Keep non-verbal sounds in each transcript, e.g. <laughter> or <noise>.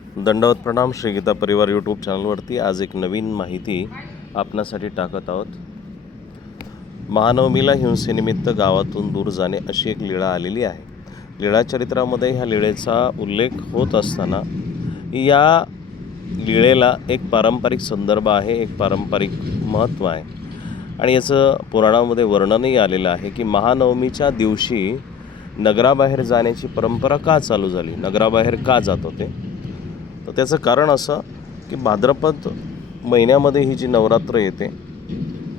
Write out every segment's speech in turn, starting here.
दंडवत प्रणाम श्री गीता परिवार यूट्यूब चॅनलवरती आज एक नवीन माहिती आपणासाठी टाकत आहोत. महानवमीला हिंसेनिमित्त गावातून दूर जाणे अशी एक लीळा आलेली आहे. लीळा चरित्रामध्ये ह्या लीळेचा उल्लेख होत असताना या लीळेला एक पारंपरिक संदर्भ आहे एक पारंपरिक महत्त्व आहे. आणि याचं पुराणामध्ये वर्णनही आलेलं आहे की महानवमीच्या दिवशी नगराबाहेर जाण्याची परंपरा का चालू झाली? नगराबाहेर का जात होते? तर त्याचं कारण असं की भाद्रपद महिन्यामध्ये ही जी नवरात्र येते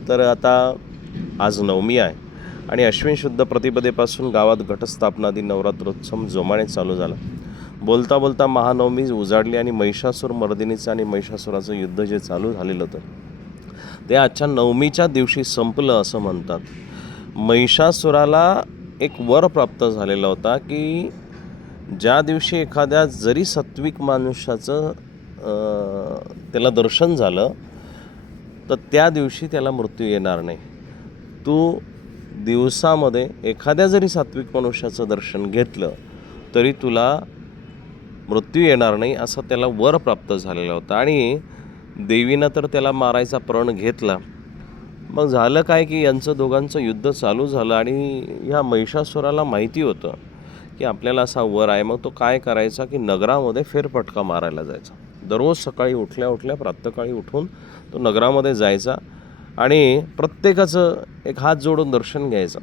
तर आता आज नवमी आहे आणि अश्विन शुद्ध प्रतिपदेपासून गावात घटस्थापना दिन नवरात्रोत्सव जोमाने चालू झाला. बोलता बोलता महानवमी उजाडली आणि महिषासूर मर्दिनीचं आणि महिषासुराचं युद्ध जे चालू झालेलं होतं ते आजच्या नवमीच्या दिवशी संपलं असं म्हणतात. महिषासुराला एक वर प्राप्त झालेला होता की ज्या दिवशी एखाद्या जरी सात्विक माणसाचं त्याला दर्शन झालं तर त्या दिवशी त्याला मृत्यू येणार नाही. तू दिवसामध्ये एखाद्या जरी सात्विक मनुष्याचं दर्शन घेतलं तरी तुला मृत्यू येणार नाही असं त्याला वर प्राप्त झालेला होता. आणि देवीनं तर त्याला मारायचा प्रण घेतला. मग झालं काय की यांचं दोघांचं युद्ध चालू झालं आणि ह्या महिषासुराला माहिती होतं. की आपल्याला असा वर आहे मग तो काय करायचा की नगरामध्ये फेरफटका मारायला जायचा. दररोज सकाळी उठल्या उठल्या प्रातःकाळी उठून तो नगरामध्ये जायचा आणि प्रत्येकाचं एक हात जोडून दर्शन घ्यायचं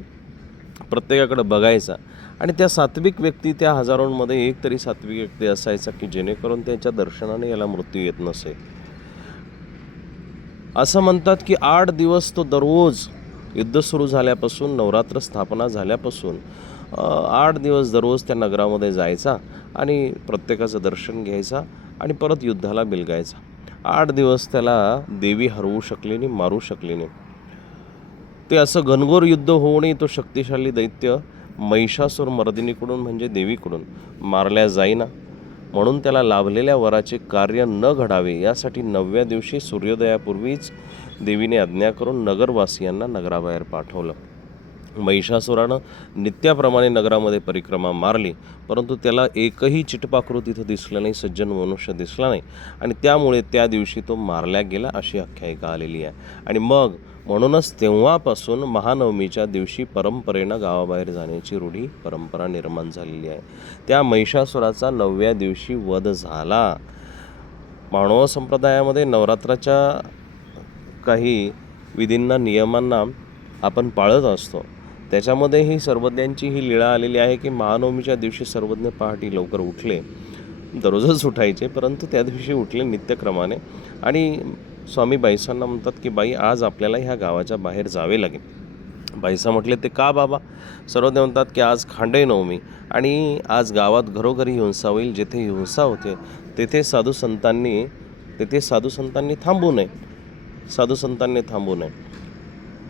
प्रत्येकाकडे बघायचा आणि त्या सात्विक व्यक्ती त्या हजारोंमध्ये एक तरी सात्विक व्यक्ती असायचा की जेणेकरून त्याच्या दर्शनाने याला मृत्यू येत नसे असं म्हणतात की आठ दिवस तो दररोज युद्ध सुरू झाल्यापासून नवरात्र स्थापना झाल्यापासून आठ दिवस दररोज त्या नगरामध्ये जायचा आणि प्रत्येकाचं दर्शन घ्यायचा आणि परत युद्धाला बिलगायचा. आठ दिवस त्याला देवी हरवू शकली नाही मारू शकली नाही. ते असं घनघोर युद्ध होऊनही तो शक्तिशाली दैत्य महिषासूर मर्दिनीकडून म्हणजे देवीकडून मारल्या जाईना. म्हणून त्याला लाभलेल्या वराचे कार्य न घडावे यासाठी नवव्या दिवशी सूर्योदयापूर्वीच देवीने आज्ञा करून नगरवासियांना नगराबाहेर पाठवलं. महिषासुरानं नित्याप्रमाणे नगरामध्ये परिक्रमा मारली परंतु त्याला एकही चिटपाकृत तिथं दिसलं नाही सज्जन मनुष्य दिसला नाही. आणि त्यामुळे त्या दिवशी तो मारल्या गेला अशी आख्यायिका आलेली आहे. आणि मग म्हणूनच तेव्हापासून महानवमीच्या दिवशी परंपरेनं गावाबाहेर जाण्याची रूढी परंपरा निर्माण झालेली आहे. त्या महिषासुराचा नवव्या दिवशी वध झाला. मानव संप्रदायामध्ये नवरात्राच्या काही विधींना नियमांना आपण पाळत असतो. त्याच्यामध्ये ही सर्वज्ञांची ही लीळा आलेली आहे की महानवमीच्या दिवशी सर्वज्ञ पहाटे लवकर उठले दररोजच उठायचे परंतु त्या दिवशी उठले नित्यक्रमाने. आणि स्वामी बाईसांना म्हणतात की बाई आज आपल्याला ह्या गावाच्या बाहेर जावे लागेल. बाईसा म्हटले ते का बाबा? सर्वज्ञ म्हणतात की आज खांडे नवमी आणि आज गावात घरोघरी हिंसा होईल जेथे हिंसा होते तेथे साधू संतांनी तेथे साधू संतांनी थांबू नये. साधू संतांनी थांबू नये.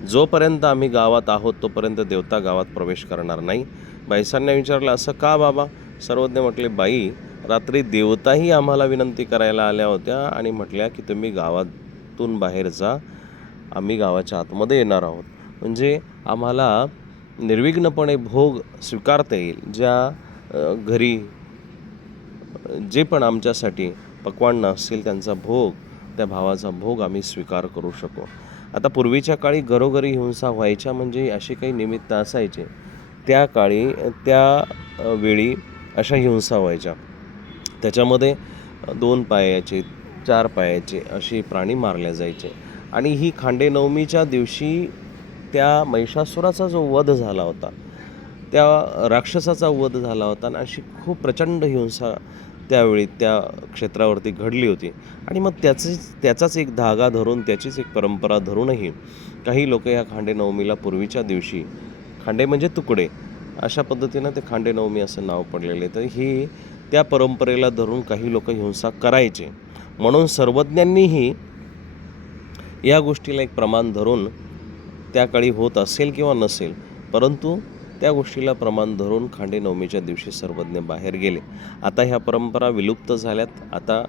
जोपर्यंत आम्ही गावात आहोत तोपर्यंत देवता गावात प्रवेश करणार नाही. बाईसांना विचारलं असं का बाबा? सर्वज्ञ म्हटले बाई रात्री देवताही आम्हाला विनंती करायला आल्या होत्या आणि म्हटल्या की तुम्ही गावातून बाहेर जा. आम्ही गावाच्या आतमध्ये येणार आहोत. म्हणजे आम्हाला निर्विघ्नपणे भोग स्वीकारता येईल. ज्या घरी जे पण आमच्यासाठी पक्वान्न असतील त्यांचा भोग त्या भावाचा भोग आम्ही स्वीकार करू शकू. आता पूर्वीच्या काळी घरोघरी हिंसा व्हायच्या म्हणजे असे काही निमित्त असायचे. त्या काळी त्या वेळी अशा हिंसा व्हायच्या. त्याच्यामध्ये दोन पायाचे चार पायाचे असे प्राणी मारले जायचे. आणि ही खांडेनवमीच्या दिवशी त्या महिषासुराचा जो वध झाला होता त्या राक्षसाचा वध झाला होता आणि अशी खूप प्रचंड हिंसा त्यावेळी त्या क्षेत्रावरती घडली होती. आणि मग त्याचेच त्याचाच एक धागा धरून त्याचीच एक परंपरा धरूनही काही लोक या खांडे नवमीला पूर्वीच्या दिवशी खांडे म्हणजे तुकडे अशा पद्धतीनं ते खांडे नवमी असं नाव पडलेले तर ही त्या परंपरेला धरून काही लोक हिंसा करायचे. म्हणून सर्वज्ञांनीही या गोष्टीला एक प्रमाण धरून त्या काळी होत असेल किंवा नसेल परंतु त्या गोष्टीला प्रमाण धरून खांडे नवमीच्या दिवशी सर्वज्ञ बाहेर गेले. आता ह्या परंपरा विलुप्त झाल्यात. आता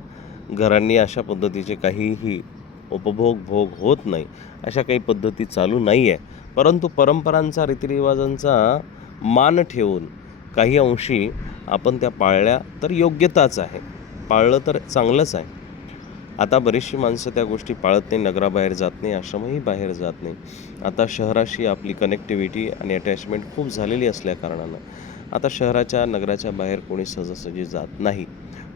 घरांनी अशा पद्धतीचे काहीही उपभोग भोग होत नाही अशा काही पद्धती चालू नाही आहे परंतु परंपरांचा रीतिरिवाजांचा मान ठेवून काही अंशी आपण त्या पाळल्या तर योग्यताच आहे. पाळलं तर चांगलंच आहे. आता बरीचशी माणसं त्या गोष्टी पाळत नाही नगराबाहेर जात नाही आश्रमही बाहेर जात नाही. आता शहराशी आपली कनेक्टिव्हिटी आणि अटॅचमेंट खूप झालेली असल्याकारणानं आता शहराच्या नगराच्या बाहेर कोणी सहजासहजी जात नाही.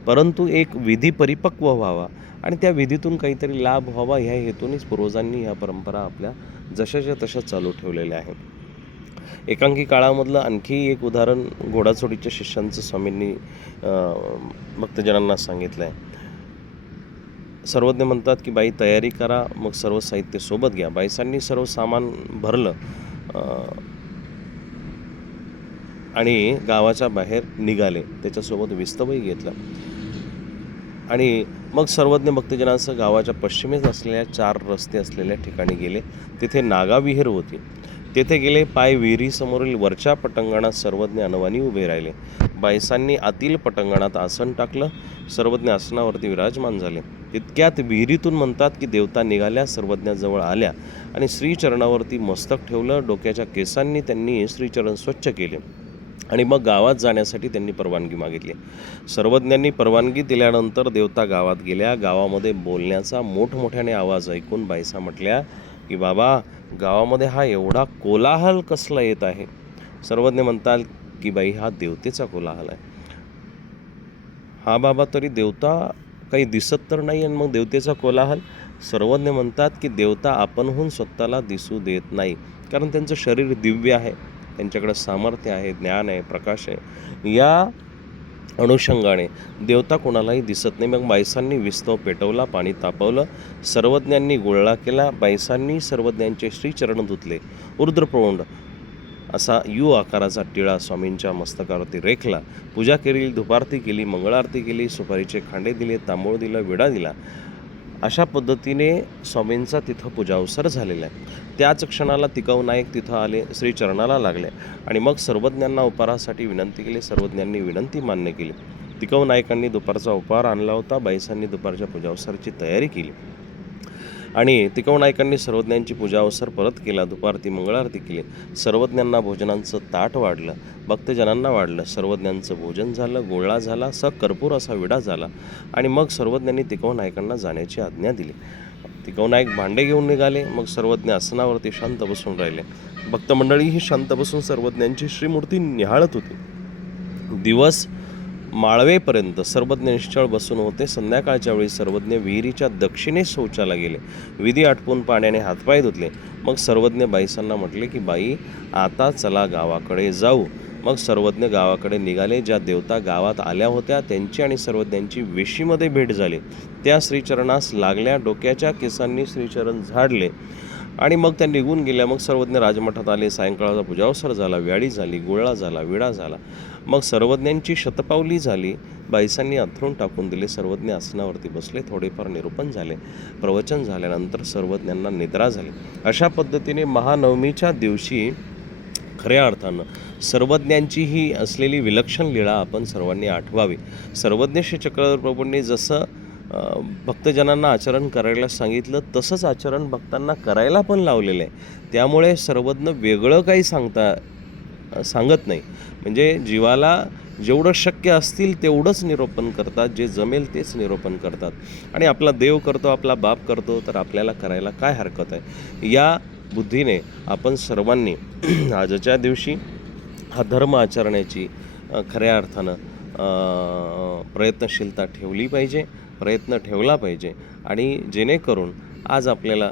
परंतु एक विधी परिपक्व व्हावा आणि त्या विधीतून काहीतरी लाभ व्हावा ह्या हेतूनच पूर्वजांनी ह्या परंपरा आपल्या जशाच्या तशा चालू ठेवलेल्या आहेत. एकांकी काळामधलं आणखी एक उदाहरण घोडाचोडीच्या शिष्यांचं स्वामींनी भक्तजनांना सांगितलं आहे सर्वज्ञ म्हणतात की बाई तयारी करा मग सर्व साहित्य सोबत घ्या. बाईसांनी सर्व सामान भरलं आणि गावाच्या बाहेर निघाले. त्याच्यासोबत विस्तवही घेतलं. आणि मग सर्वज्ञ भक्तजनांसह गावाच्या पश्चिमेस असलेल्या चार रस्ते असलेल्या ठिकाणी गेले. तिथे नागा विहीर होती. तेथे गेले पाय विहिरीसमोरील वरच्या पटंगणात सर्वज्ञ अनवानी उभे राहिले. बायसांनी आतील पटंगणात आसन टाकलं. सर्वज्ञ आसनावरती विराजमान झाले. तितक्यात विहिरीतून म्हणतात की देवता निघाल्या सर्वज्ञाजवळ आल्या आणि श्रीचरणावरती मस्तक ठेवलं. डोक्याच्या केसांनी त्यांनी श्रीचरण स्वच्छ केले आणि मग गावात जाण्यासाठी त्यांनी परवानगी मागितली. सर्वज्ञांनी परवानगी दिल्यानंतर देवता गावात गेल्या. गावामध्ये बोलण्याचा मोठमोठ्याने आवाज ऐकून बायसा म्हटल्या की बाबा गावामध्ये हा एवढा कोलाहल कसला येत आहे? सर्वज्ञ म्हणतात की बाई हा देवतेचा कोलाहल आहे. हा बाबा तरी देवता काही दिसत तर नाही आणि मग देवतेचा कोलाहल. सर्वज्ञ म्हणतात की देवता आपणहून स्वतःला दिसू देत नाही. कारण त्यांचं शरीर दिव्य आहे. त्यांच्याकडे सामर्थ्य आहे ज्ञान आहे प्रकाश आहे. या अनुषंगाने देवता कोणालाही दिसत नाही. मग बायसांनी विस्तव पेटवला पाणी तापवलं सर्वज्ञांनी गोळला केला. बायसांनी सर्वज्ञांचे श्रीचरण धुतले. रुद्रप्रौंड असा यू आकाराचा टिळा स्वामींच्या मस्तकावरती रेखला. पूजा केली धुपारती केली मंगळारती केली सुपारीचे खांडे दिले तांबूळ दिलं विडा दिला. अशा पद्धतीने स्वामींचा तिथं पूजावसर झालेला आहे. त्याच क्षणाला तिकाऊ नायक तिथं आले श्रीचरणाला लागले आणि मग सर्वज्ञांना उपारासाठी विनंती केली सर्वज्ञांनी विनंती मान्य केली. तिकाऊ नायकांनी दुपारचा उपहार आणला होता बाईसांनी दुपारच्या पूजावसराची तयारी केली. आणि तिकवनायकांनी सर्वज्ञांची सर्वज्ञांची पूजावसर परत केला. दुपारती मंगळारती केली. सर्वज्ञांना भोजनांचं ताट वाढलं. भक्तजनांना वाढलं. सर्वज्ञांचं भोजन झालं गोळा झाला स कर्पूर असा विडा झाला आणि मग सर्वज्ञांनी तिकवनायकांना जाण्याची आज्ञा दिली. तिकवनायक भांडे घेऊन निघाले. मग सर्वज्ञ आसनावरती शांत बसून राहिले. भक्तमंडळीही शांत बसून सर्वज्ञांची श्रीमूर्ती निहाळत होती. दिवस माळवेपर्यंत सर्वज्ञ निश्चळ बसून होते. संध्याकाळच्या वेळी सर्वज्ञ विहिरीच्या दक्षिणेस शौचाला गेले. विधी आटपून पाण्याने हातपाय धुतले. मग सर्वज्ञ बाईसांना म्हटले की बाई आता चला गावाकडे जाऊ. मग सर्वज्ञ गावाकडे निघाले. ज्या देवता गावात आल्या होत्या त्यांची आणि सर्वज्ञांची वेशीमध्ये भेट झाली. त्या श्रीचरणास लागल्या डोक्याच्या केसांनी श्रीचरण झाडले. आणि मग त्या निघून गेल्या. मग सर्वज्ञ राजमठात आले. सायंकाळाचा पूजावसर झाला. व्याळी झाली. गुळळा झाला. विडा झाला. मग सर्वज्ञांची शतपावली झाली. बाईसांनी अंथरून टाकून दिले. सर्वज्ञ आसनावरती बसले. थोडेफार निरूपण झाले. प्रवचन झाल्यानंतर सर्वज्ञांना निद्रा झाली. अशा पद्धतीने महानवमीच्या दिवशी खऱ्या अर्थानं सर्वज्ञांची ही असलेली विलक्षण लीळा आपण सर्वांनी आठवावी. सर्वज्ञ श्री चक्रधर प्रभूंनी जसं भक्तजनांना आचरण करायला सांगितलं तसंच आचरण भक्तांना करायला पण लावलेलं आहे त्यामुळे सर्वज्ञ वेगळं काही सांगता सांगत नाही. म्हणजे जीवाला जेवढं शक्य असतील तेवढंच निरोपण करतात जे जमेल तेच निरोपण करतात. आणि आपला देव करतो आपला बाप करतो तर आपल्याला करायला काय हरकत आहे? या बुद्धीने आपण सर्वांनी <clears throat> आजच्या दिवशी हा धर्म आचरण्याची खऱ्या अर्थानं प्रयत्नशीलता ठेवली पाहिजे. प्रयत्न ठेवला पाहिजे. आणि जेणेकरून आज आपल्याला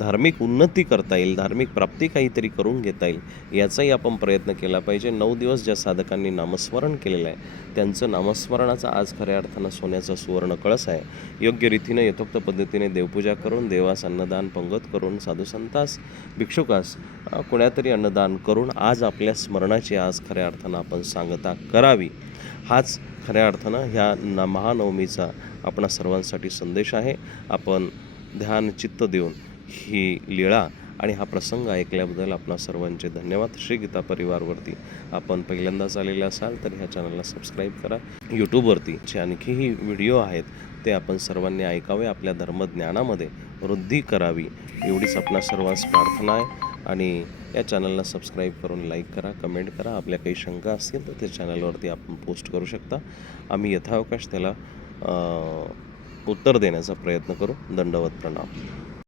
धार्मिक उन्नती करता येईल धार्मिक प्राप्ती काहीतरी करून घेता येईल याचाही आपण प्रयत्न केला पाहिजे. नऊ दिवस ज्या साधकांनी नामस्मरण केलेलं आहे त्यांचं नामस्मरणाचा आज खऱ्या अर्थानं सोन्याचा सुवर्ण कळस आहे. योग्य रीतीने यथोक्त पद्धतीने देवपूजा करून देवास अन्नदान पंगत करून साधुसंतास भिक्षुकास कुणातरी अन्नदान करून आज आपल्या स्मरणाची आज खऱ्या अर्थानं आपण सांगता करावी. हाच खऱ्या अर्थानं ह्या न महानवमीचा आपणा सर्वांसाठी संदेश आहे. आपण ध्यान चित्त देऊन ही लीळा आणि हा प्रसंग ऐकल्याबद्दल आपणा सर्वांचे धन्यवाद. श्री गीता परिवारवरती आपण पहिल्यांदाच आलेले असाल तर ह्या चॅनलला सबस्क्राईब करा. यूट्यूबवरती जे आणखीही व्हिडिओ आहेत ते आपण सर्वांनी ऐकावे. आपल्या धर्मज्ञानामध्ये वृद्धी करावी. एवढीच आपणा सर्वांस प्रार्थना आहे. आणि या चॅनलला सबस्क्राईब करून लाईक करा कमेंट करा. आपल्या काही शंका असतील तर त्या चॅनलवरती आपण पोस्ट करू शकता. आम्ही यथावकाश त्याला उत्तर देण्याचा प्रयत्न करू. दंडवत प्रणाम.